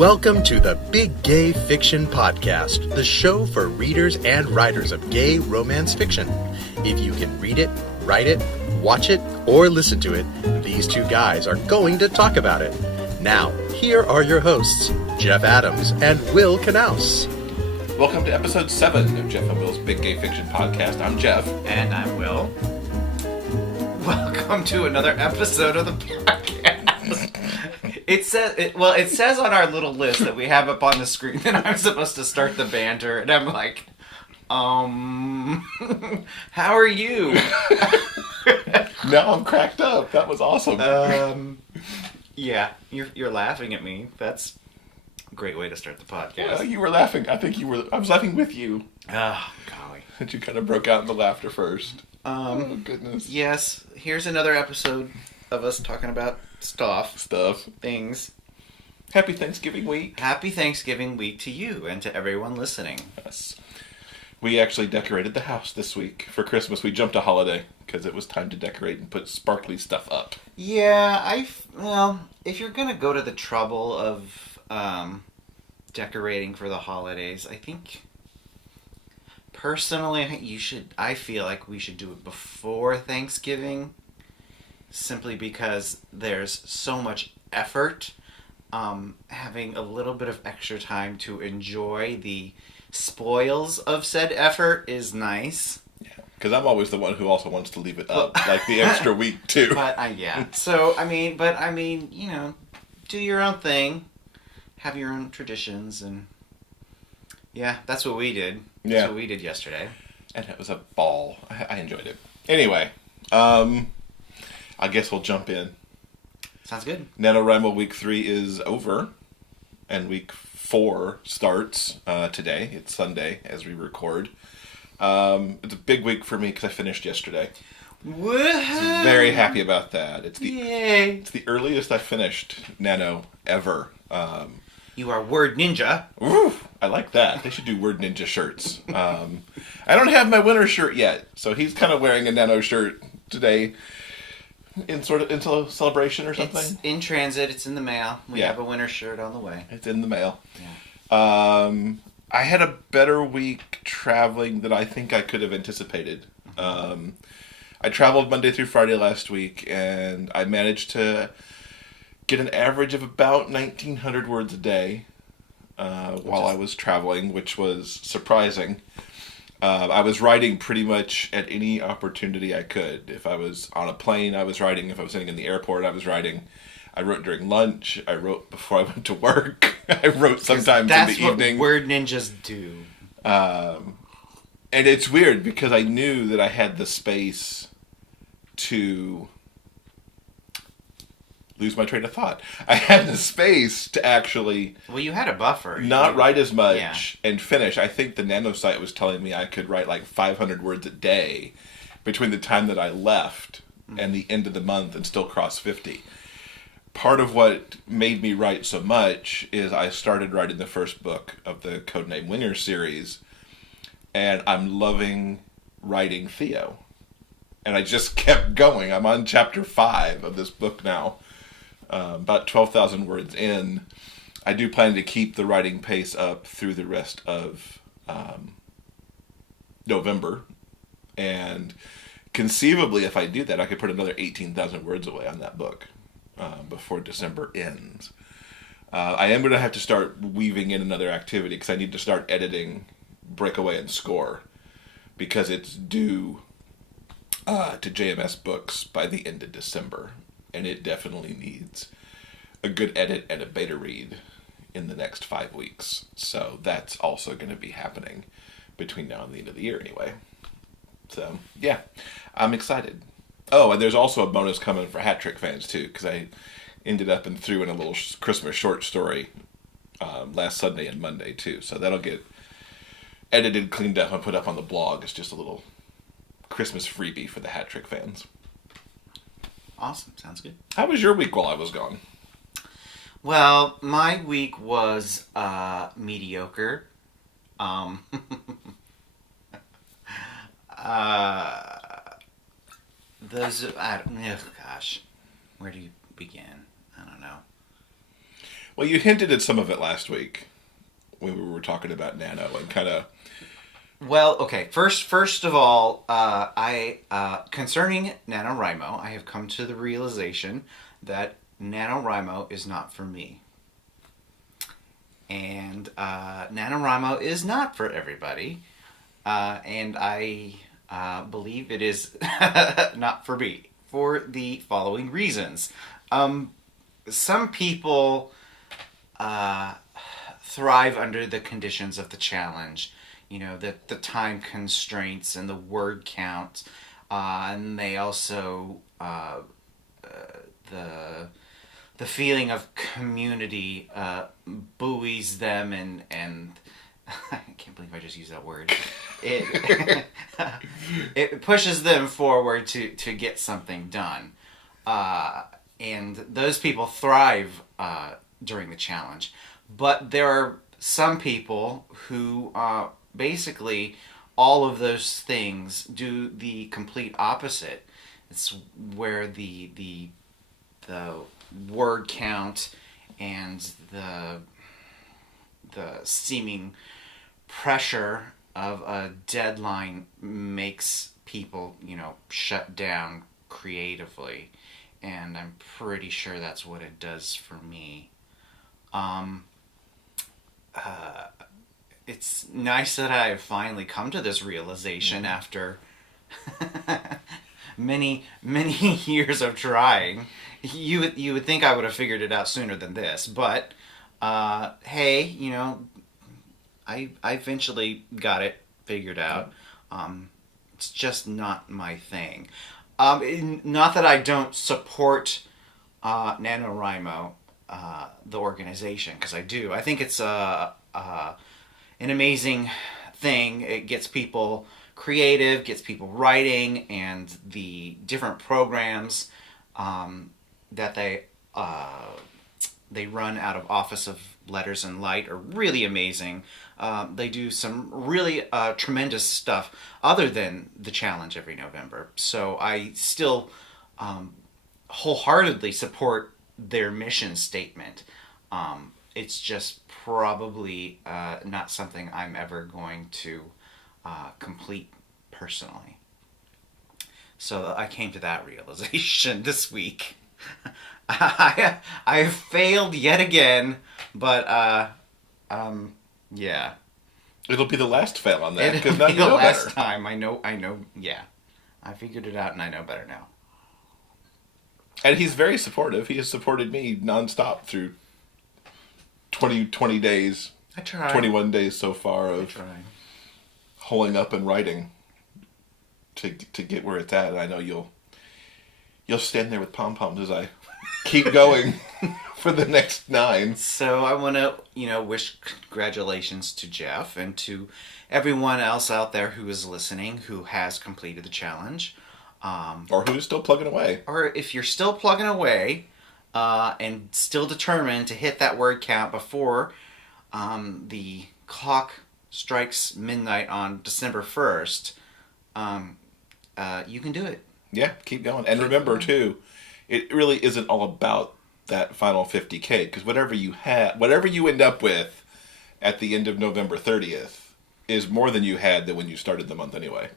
Welcome to the Big Gay Fiction Podcast, the show for readers and writers of gay romance fiction. If you can read it, write it, watch it, or listen to it, these two guys are going to talk about it. Now, here are your hosts, Jeff Adams and Will Knaus. Welcome to episode 7 of Jeff and Will's Big Gay Fiction Podcast. I'm Jeff. And I'm Will. Welcome to another episode of the podcast. It says on our little list that we have up on the screen that I'm supposed to start the banter, and I'm like, how are you? Now I'm cracked up. That was awesome. Yeah, you're laughing at me. That's a great way to start the podcast. Well, you were laughing. I was laughing with you. Oh, golly. And you kind of broke out in the laughter first. Oh, goodness. Yes, here's another episode of us talking about things. Happy Thanksgiving week. Happy Thanksgiving week to you and to everyone listening. Yes. We actually decorated the house this week for Christmas. We jumped a holiday because it was time to decorate and put sparkly stuff up. Yeah, if you're going to go to the trouble of decorating for the holidays, I think personally I feel like we should do it before Thanksgiving, simply because there's so much effort. Having a little bit of extra time to enjoy the spoils of said effort is nice. Yeah, because I'm always the one who also wants to leave it up, like the extra week too. But yeah. So I mean, you know, do your own thing, have your own traditions, and yeah, that's what we did. That's what we did yesterday, and it was a ball. I enjoyed it. Anyway, I guess we'll jump in. Sounds good. NaNoWriMo week 3 is over, and week 4 starts today. It's Sunday as we record. It's a big week for me because I finished yesterday. Woohoo! Very happy about that. Yay! It's the earliest I finished Nano ever. You are Word Ninja. Ooh, I like that. They should do Word Ninja shirts. I don't have my winter shirt yet, so he's kind of wearing a Nano shirt today. In celebration or something? It's in transit. It's in the mail. We have a winter shirt on the way. It's in the mail. Yeah. I had a better week traveling than I think I could have anticipated. I traveled Monday through Friday last week, and I managed to get an average of about 1,900 words a day while I was traveling, which was surprising. I was writing pretty much at any opportunity I could. If I was on a plane, I was writing. If I was sitting in the airport, I was writing. I wrote during lunch. I wrote before I went to work. I wrote sometimes in the evening. That's what Word Ninjas do. And it's weird because I knew that I had the space to lose my train of thought. I had the space to actually... Well, you had a buffer. Not write as much and finish. I think the Nano site was telling me I could write like 500 words a day between the time that I left and the end of the month and still cross 50. Part of what made me write so much is I started writing the first book of the Codename Winger series, and I'm loving writing Theo. And I just kept going. I'm on chapter 5 of this book now. About 12,000 words in. I do plan to keep the writing pace up through the rest of November. And conceivably, if I do that, I could put another 18,000 words away on that book before December ends. I am going to have to start weaving in another activity because I need to start editing Breakaway and Score because it's due to JMS Books by the end of December. And it definitely needs a good edit and a beta read in the next 5 weeks. So that's also going to be happening between now and the end of the year anyway. So, yeah, I'm excited. Oh, and there's also a bonus coming for Hat Trick fans, too, because I ended up and threw in a little Christmas short story last Sunday and Monday, too. So that'll get edited, cleaned up, and put up on the blog. It's just a little Christmas freebie for the Hat Trick fans. Awesome. Sounds good. How was your week while I was gone? Well, my week was mediocre. Where do you begin? I don't know. Well, you hinted at some of it last week when we were talking about Nano and kind of... Well, okay. First of all, concerning NaNoWriMo, I have come to the realization that NaNoWriMo is not for me. And NaNoWriMo is not for everybody. And I believe it is not for me for the following reasons. Some people thrive under the conditions of the challenge. You know, the time constraints and the word count. And they also... the feeling of community buoys them and I can't believe I just used that word. It it pushes them forward to get something done, and those people thrive during the challenge. But there are some people who basically all of those things do the complete opposite. It's where the word count and the seeming pressure of a deadline makes people, shut down creatively. And I'm pretty sure that's what it does for me. It's nice that I've finally come to this realization after many years of trying. You would think I would have figured it out sooner than this, but hey, I eventually got it figured out. It's just not my thing. Not that I don't support NaNoWriMo, the organization, because I do. I think it's an amazing thing. It gets people creative, gets people writing, and the different programs that they run out of Office of Letters and Light are really amazing. They do some really tremendous stuff other than the challenge every November. So I still wholeheartedly support their mission statement. It's just probably not something I'm ever going to complete personally. So I came to that realization this week. I failed yet again, but yeah. It'll be the last fail on that. It'll be the last time. I know. Yeah, I figured it out, and I know better now. And he's very supportive. He has supported me nonstop through 20 days. I tried. 21 days so far of holding up and writing to get where it's at. And I know you'll stand there with pom-poms as I keep going for the next 9. So I want to, wish congratulations to Jeff and to everyone else out there who is listening who has completed the challenge. Or who's still plugging away. Or if you're still plugging away and still determined to hit that word count before the clock strikes midnight on December 1st, you can do it. Yeah, keep going. And remember, too, it really isn't all about that final 50K, because whatever you end up with at the end of November 30th is more than you had than when you started the month anyway.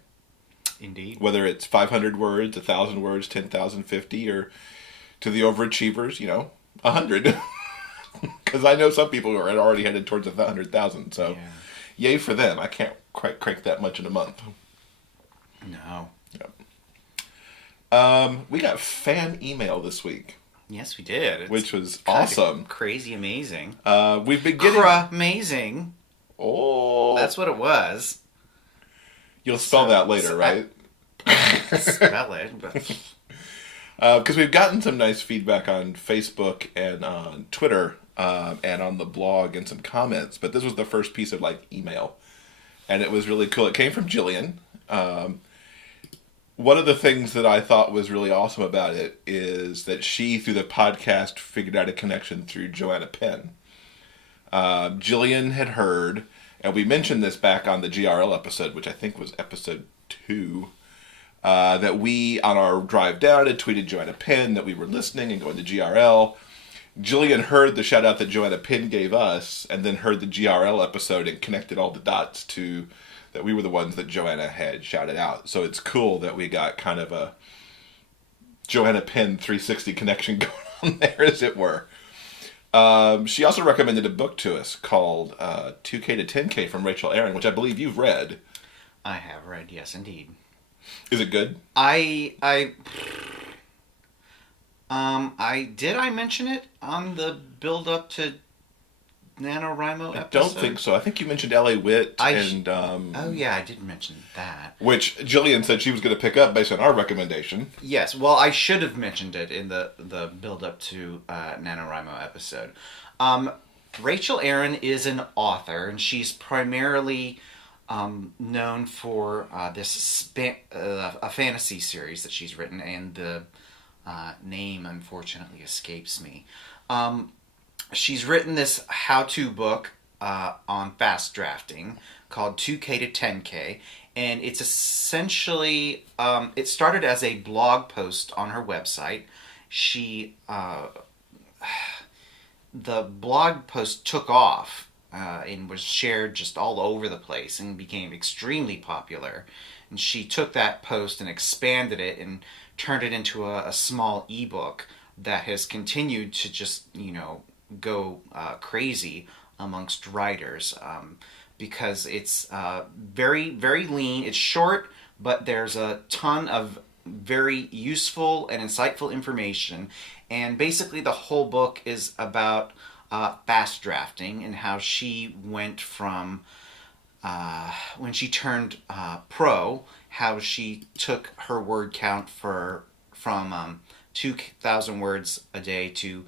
Indeed. Whether it's 500 words, 1,000 words, 10,000, 50, or to the overachievers, 100. Because I know some people who are already headed towards 100,000. So, Yay for them. I can't quite crank that much in a month. No. Yep. We got fan email this week. Yes, we did. Which was awesome. Crazy amazing. We've been getting... Amazing. Oh. That's what it was. You'll spell that later, right? Spell it. Because we've gotten some nice feedback on Facebook and on Twitter and on the blog and some comments. But this was the first piece of email. And it was really cool. It came from Jillian. One of the things that I thought was really awesome about it is that she, through the podcast, figured out a connection through Joanna Penn. Jillian had heard, and we mentioned this back on the GRL episode, which I think was episode 2, that we, on our drive down, had tweeted Joanna Penn that we were listening and going to GRL. Jillian heard the shout out that Joanna Penn gave us, and then heard the GRL episode and connected all the dots to that we were the ones that Joanna had shouted out. So it's cool that we got kind of a Joanna Penn 360 connection going on there, as it were. She also recommended a book to us called 2K to 10K from Rachel Aaron, which I believe you've read. I have read, yes, indeed. Is it good? I mention it on the build up to NaNoWriMo episode? I don't think so. I think you mentioned L.A. Witt and... oh, yeah, I did mention that. Which Jillian said she was going to pick up based on our recommendation. Yes, well, I should have mentioned it in the build-up to NaNoWriMo episode. Rachel Aaron is an author, and she's primarily known for a fantasy series that she's written, and the name, unfortunately, escapes me. She's written this how-to book on fast drafting called 2K to 10K, and it's essentially, it started as a blog post on her website. The blog post took off and was shared just all over the place and became extremely popular. And she took that post and expanded it and turned it into a small ebook that has continued to just, go crazy amongst writers because it's very, very lean. It's short, but there's a ton of very useful and insightful information. And basically the whole book is about fast drafting and how she went from, when she turned pro, how she took her word count from 2,000 words a day to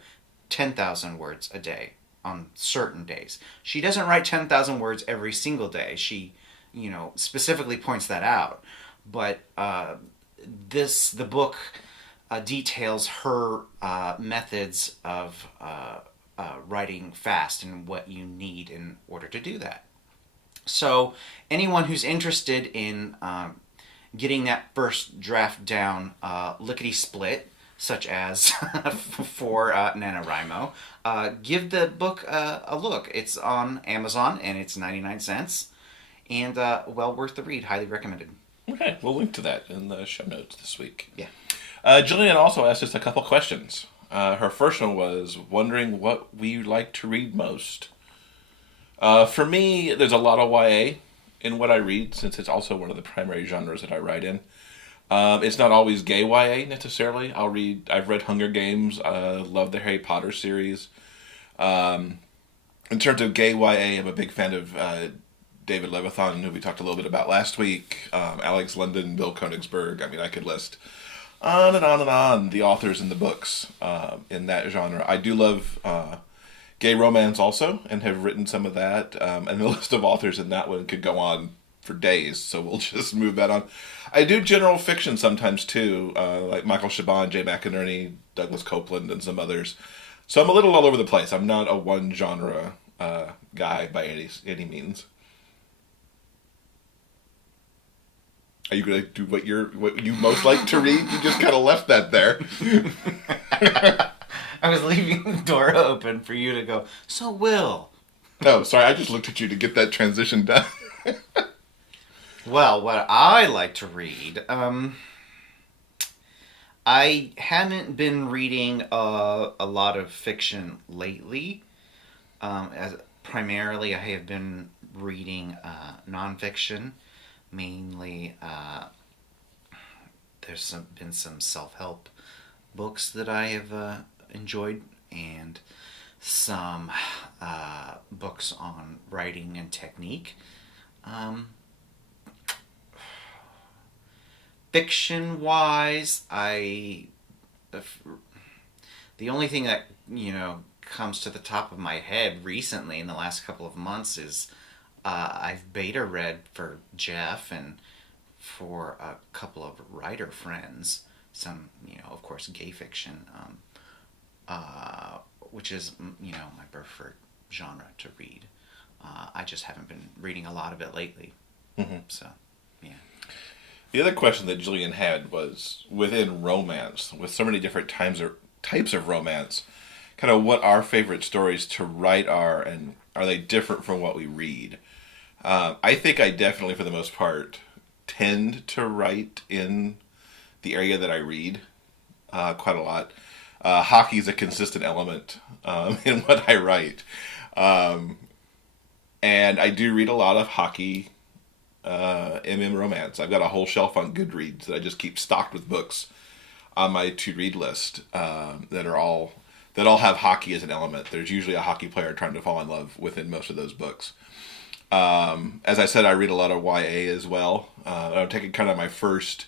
10,000 words a day on certain days. She doesn't write 10,000 words every single day. She, specifically points that out. But the book details her methods of writing fast and what you need in order to do that. So anyone who's interested in getting that first draft down lickety-split, such as for NaNoWriMo, give the book a look. It's on Amazon, and it's 99 cents, and well worth the read. Highly recommended. Okay, we'll link to that in the show notes this week. Yeah. Jillian also asked us a couple questions. Her first one was wondering what we like to read most. For me, there's a lot of YA in what I read, since it's also one of the primary genres that I write in. It's not always gay YA necessarily. I've read Hunger Games. Love the Harry Potter series. In terms of gay YA, I'm a big fan of David Levithan, who we talked a little bit about last week. Alex London, Bill Koenigsberg. I mean, I could list on and on and on the authors and the books in that genre. I do love gay romance also, and have written some of that. And the list of authors in that one could go on for days, so we'll just move that on. I do general fiction sometimes too, like Michael Chabon, Jay McInerney, Douglas Copeland, and some others. So I'm a little all over the place. I'm not a one genre guy by any means. Are you going to do what you most like to read? You just kind of left that there. I was leaving the door open for you to go, so Will. No, sorry, I just looked at you to get that transition done. Well, what I like to read, I haven't been reading a lot of fiction lately. Primarily, I have been reading nonfiction. Mainly, there's been some self-help books that I have enjoyed, and some books on writing and technique. Fiction-wise, the only thing that, comes to the top of my head recently in the last couple of months is I've beta read for Jeff and for a couple of writer friends some, of course, gay fiction, which is, my preferred genre to read. I just haven't been reading a lot of it lately. Mm-hmm. So, yeah. The other question that Jillian had was, within romance, with so many different types of romance, kind of what our favorite stories to write are, and are they different from what we read. I think I definitely, for the most part, tend to write in the area that I read quite a lot. Hockey is a consistent element in what I write. And I do read a lot of hockey MM romance. I've got a whole shelf on Goodreads that I just keep stocked with books on my to-read list that all have hockey as an element. There's usually a hockey player trying to fall in love within most of those books. As I said, I read a lot of YA as well. I'm taking kind of my first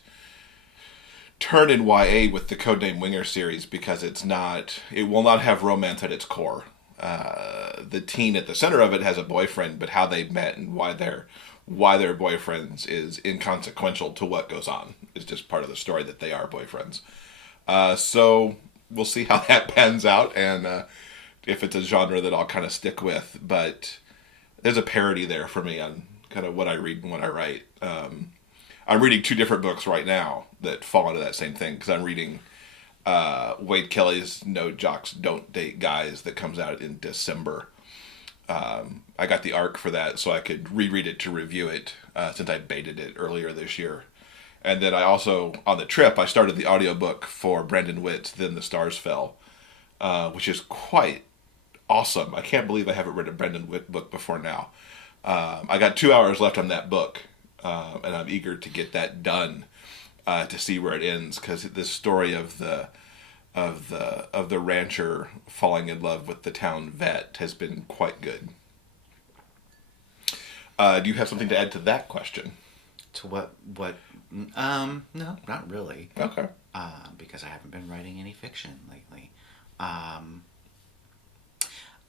turn in YA with the Codename Winger series because it will not have romance at its core. The teen at the center of it has a boyfriend, but how they met and why they're boyfriends is inconsequential to what goes on. It's just part of the story that they are boyfriends. So we'll see how that pans out and if it's a genre that I'll kind of stick with. But there's a parody there for me on kind of what I read and what I write. I'm reading 2 different books right now that fall into that same thing because I'm reading Wade Kelly's No Jocks Don't Date Guys that comes out in December. I got the ARC for that so I could reread it to review it since I baited it earlier this year. And then I also, on the trip, I started the audiobook for Brandon Witt's Then the Stars Fell, which is quite awesome. I can't believe I haven't read a Brandon Witt book before now. I got 2 hours left on that book, and I'm eager to get that done to see where it ends, because this story of the rancher falling in love with the town vet has been quite good. Do you have something to add to that question? To what? No, not really. Okay. Because I haven't been writing any fiction lately.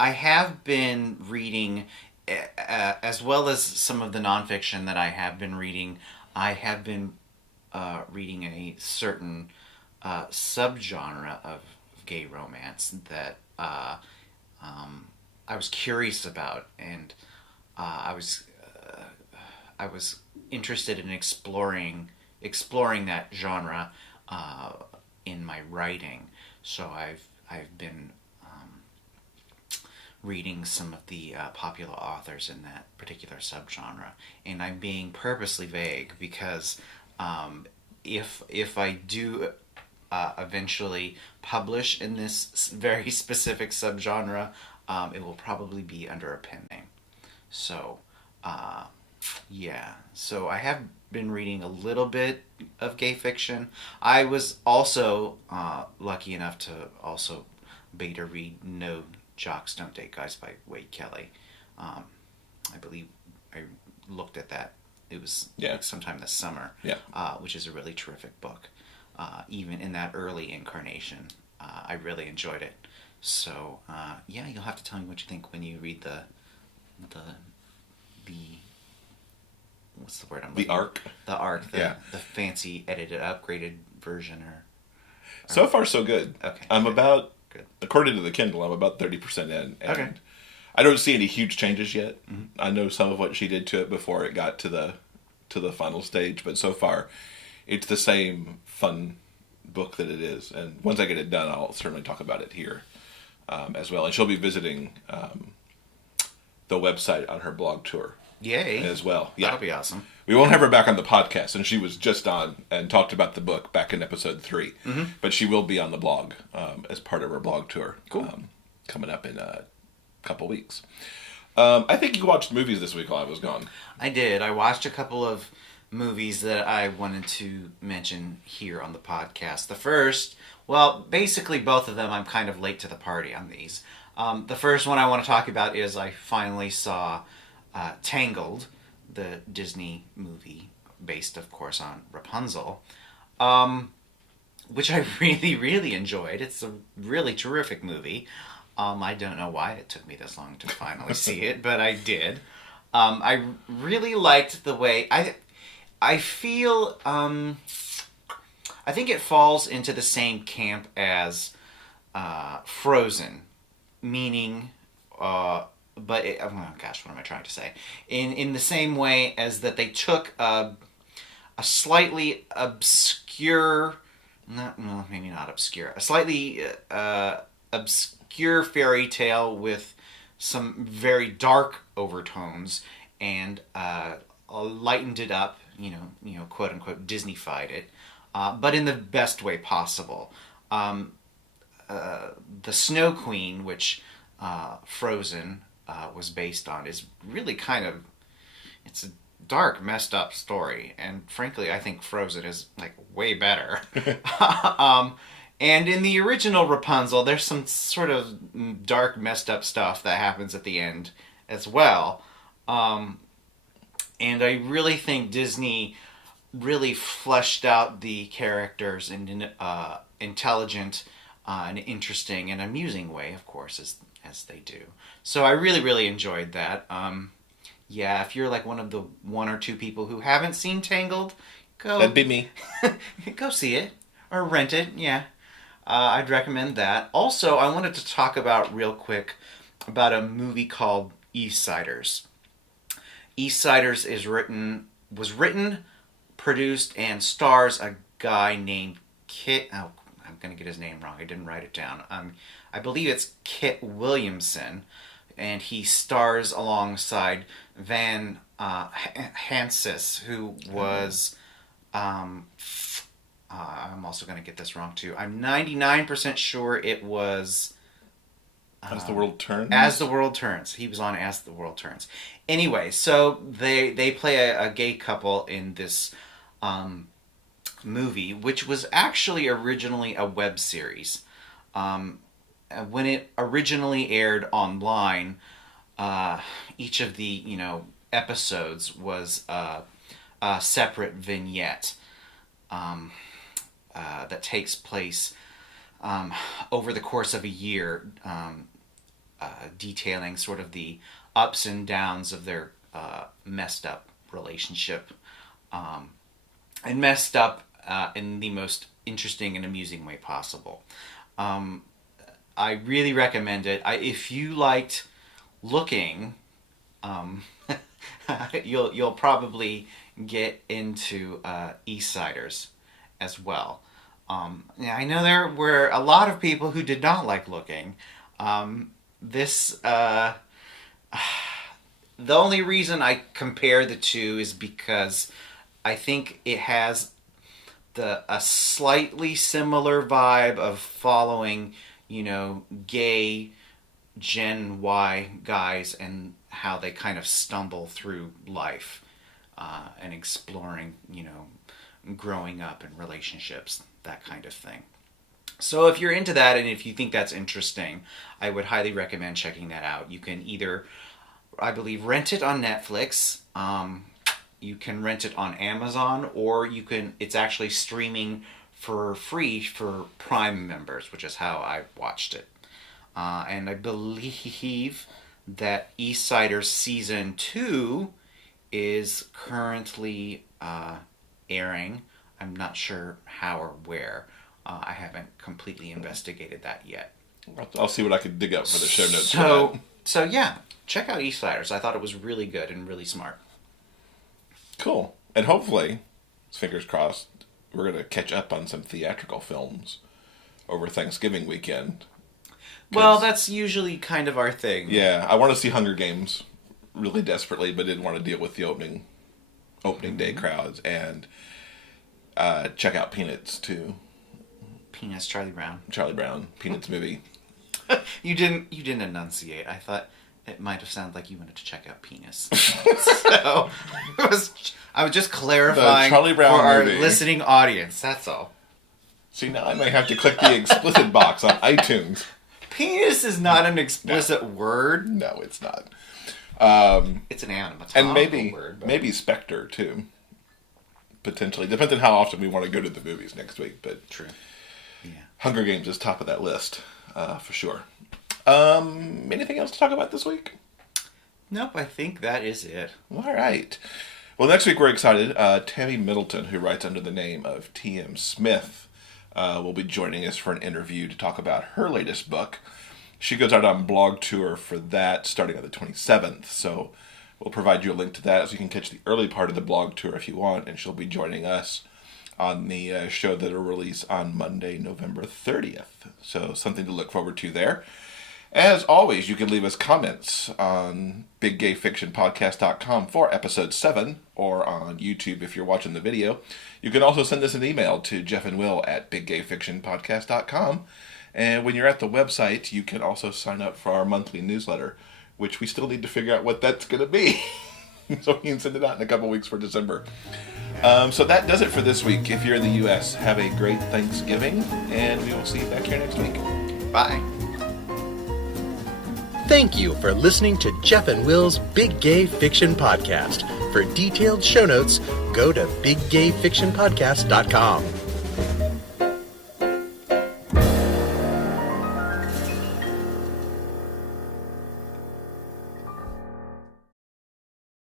I have been reading, as well as some of the nonfiction that I have been reading. I have been reading a certain subgenre of gay romance that I was curious about, and I was interested in exploring that genre in my writing. So I've been reading some of the popular authors in that particular subgenre, and I'm being purposely vague because if I do eventually publish in this very specific subgenre, it will probably be under a pen name. So yeah, so I have been reading a little bit of gay fiction. I was also lucky enough to also beta read No Jocks Don't Date Guys by Wade Kelly. I believe I looked at that. It was sometime this summer, which is a really terrific book. Even in that early incarnation, I really enjoyed it. So you'll have to tell me what you think when you read the what's the word I'm looking The ARC? The ARC, the fancy edited, upgraded version. So far, so good. Okay. I'm about, good. According to the Kindle, I'm about 30% in. And okay. I don't see any huge changes yet. Mm-hmm. I know some of what she did to it before it got to the final stage, but so far, it's the same fun book that it is. And once I get it done, I'll certainly talk about it here as well. And she'll be visiting the website on her blog tour. Yay. As well. Yeah. That'll be awesome. We won't have her back on the podcast, and she was just on and talked about the book back in episode 3. Mm-hmm. But she will be on the blog as part of her blog tour. Cool. Coming up in a couple weeks. I think you watched movies this week while I was gone. I did. I watched a couple of movies that I wanted to mention here on the podcast. The first, well, basically both of them, I'm kind of late to the party on these. The first one I want to talk about is I finally saw Tangled, the Disney movie, based, of course, on Rapunzel, which I really, really enjoyed. It's a really terrific movie. I don't know why it took me this long to finally see it, but I did. I really liked the way... I feel... I think it falls into the same camp as Frozen, meaning... But oh gosh, what am I trying to say? In the same way as that they took a slightly obscure, maybe not obscure, a slightly obscure pure fairy tale with some very dark overtones, and lightened it up, quote unquote Disneyfied it, but in the best way possible. The Snow Queen, which Frozen was based on, is really it's a dark, messed up story, and frankly, I think Frozen is like way better. And in the original Rapunzel, there's some sort of dark, messed up stuff that happens at the end as well. And I really think Disney really fleshed out the characters in an intelligent, and interesting, and amusing way, of course, as they do. So I really, really enjoyed that. Yeah, if you're like one of the one or two people who haven't seen Tangled, That'd be me. Go see it or rent it. Yeah, I'd recommend that. Also, I wanted to talk about real quick about a movie called Eastsiders. Eastsiders was written, produced, and stars a guy named Kit. Oh, I'm gonna get his name wrong. I didn't write it down. I believe it's Kit Williamson, and he stars alongside Van Hansis, who was. I'm also going to get this wrong too. I'm 99% sure it was. As the World Turns? As the World Turns. He was on As the World Turns. Anyway, so they play a gay couple in this movie, which was actually originally a web series. When it originally aired online, each of the episodes was a separate vignette that takes place over the course of a year, detailing sort of the ups and downs of their messed up relationship, and messed up in the most interesting and amusing way possible. I really recommend it. If you liked looking, you'll probably get into Eastsiders as well. I know there were a lot of people who did not like looking. The only reason I compare the two is because I think it has a slightly similar vibe of following, gay Gen Y guys and how they kind of stumble through life, and exploring, growing up and relationships, that kind of thing. So if you're into that and if you think that's interesting, I would highly recommend checking that out. You can either, I believe, rent it on Netflix, you can rent it on Amazon, or it's actually streaming for free for Prime members, which is how I watched it. And I believe that Eastsiders Season 2 is currently airing. I'm not sure how or where. I haven't completely investigated that yet. I'll see what I could dig up for the show notes. So yeah, check out Eastsiders. I thought it was really good and really smart. Cool. And hopefully, fingers crossed, we're going to catch up on some theatrical films over Thanksgiving weekend. Well, that's usually kind of our thing. Yeah, I want to see Hunger Games really desperately, but didn't want to deal with the opening day crowds. And check out Peanuts, too. Peanuts, Charlie Brown. Peanuts movie. You didn't enunciate. I thought it might have sounded like you wanted to check out Penis. So I was just clarifying Charlie Brown for our movie. listening audience. That's all. See, now I may have to click the explicit box on iTunes. Penis is not an explicit word. No, it's not. It's an animal. And maybe word, maybe Spectre too. Potentially, depends on how often we want to go to the movies next week. But true. Yeah. Hunger Games is top of that list, for sure. Anything else to talk about this week? Nope, I think that is it. All right. Well, next week we're excited. Tammy Middleton, who writes under the name of T.M. Smith, will be joining us for an interview to talk about her latest book. She goes out on blog tour for that starting on the 27th, so we'll provide you a link to that so you can catch the early part of the blog tour if you want, and she'll be joining us on the show that will release on Monday, November 30th. So something to look forward to there. As always, you can leave us comments on biggayfictionpodcast.com for episode 7, or on YouTube if you're watching the video. You can also send us an email to jeffandwill@biggayfictionpodcast.com. And when you're at the website, you can also sign up for our monthly newsletter, which we still need to figure out what that's going to be. So we can send it out in a couple weeks for December. So that does it for this week. If you're in the U.S., have a great Thanksgiving, and we will see you back here next week. Bye. Thank you for listening to Jeff and Will's Big Gay Fiction Podcast. For detailed show notes, go to biggayfictionpodcast.com.